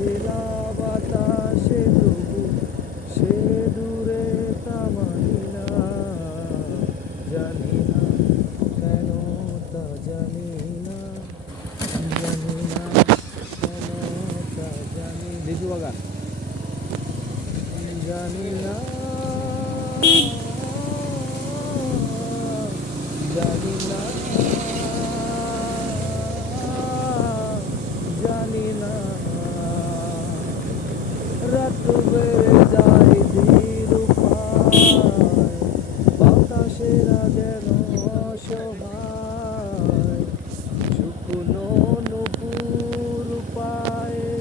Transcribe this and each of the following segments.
ভেলা বাতাসে তবু সে দূরে তামানি না, জানি না কেন তা জানি না, জানি না কেন তা জানি লিচু বাগান জানি না, জানি না, জানি না, রাত বেড়ে যায় ধীর উপায়, বাতাসেরা যেন অসহায়, শুকনো নুপুর পায়ে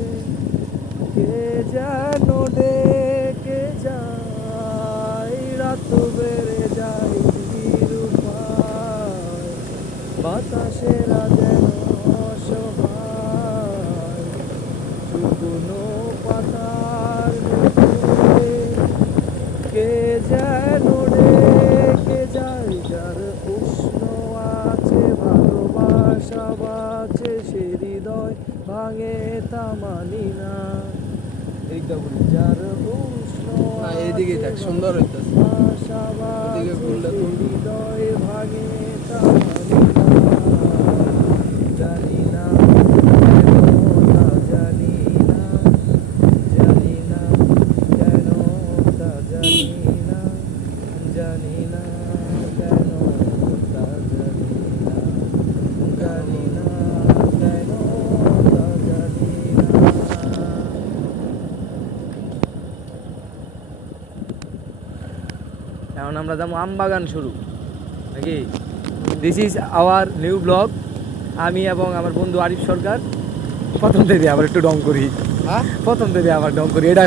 কে যেন ডেকে যায়, রাত বেড়ে যায় ধীর উপায়, বাতাসেরা যেন অসহায়, শুকনো পাতার নুপুরে কে যেন ডেকে যায়, যার উষ্ণ আছে ভালোবাসা বাঁচে সে হৃদয় ভাঙে তা মানি না, এইটা বলি যার উষ্ণ এইদিকে দেখ সুন্দর হইতেছে ভালোবাসা বাঁচে সে হৃদয় ভাঙে তা মানি না, জানি না কেন তা জানি না, জানি না কেন তা জানি না, জানি না কেন তা জানি না, জানি না কেন তা জানি না। এখন আমরা যাবো আমবাগান শুরু নাকি। This is our new blog. আমি এবং আমার বন্ধু আরিফ সরকার প্রথম থেকে আবার একটু ডং করি, হ্যাঁ প্রথম থেকে আবার ডং করি, এটা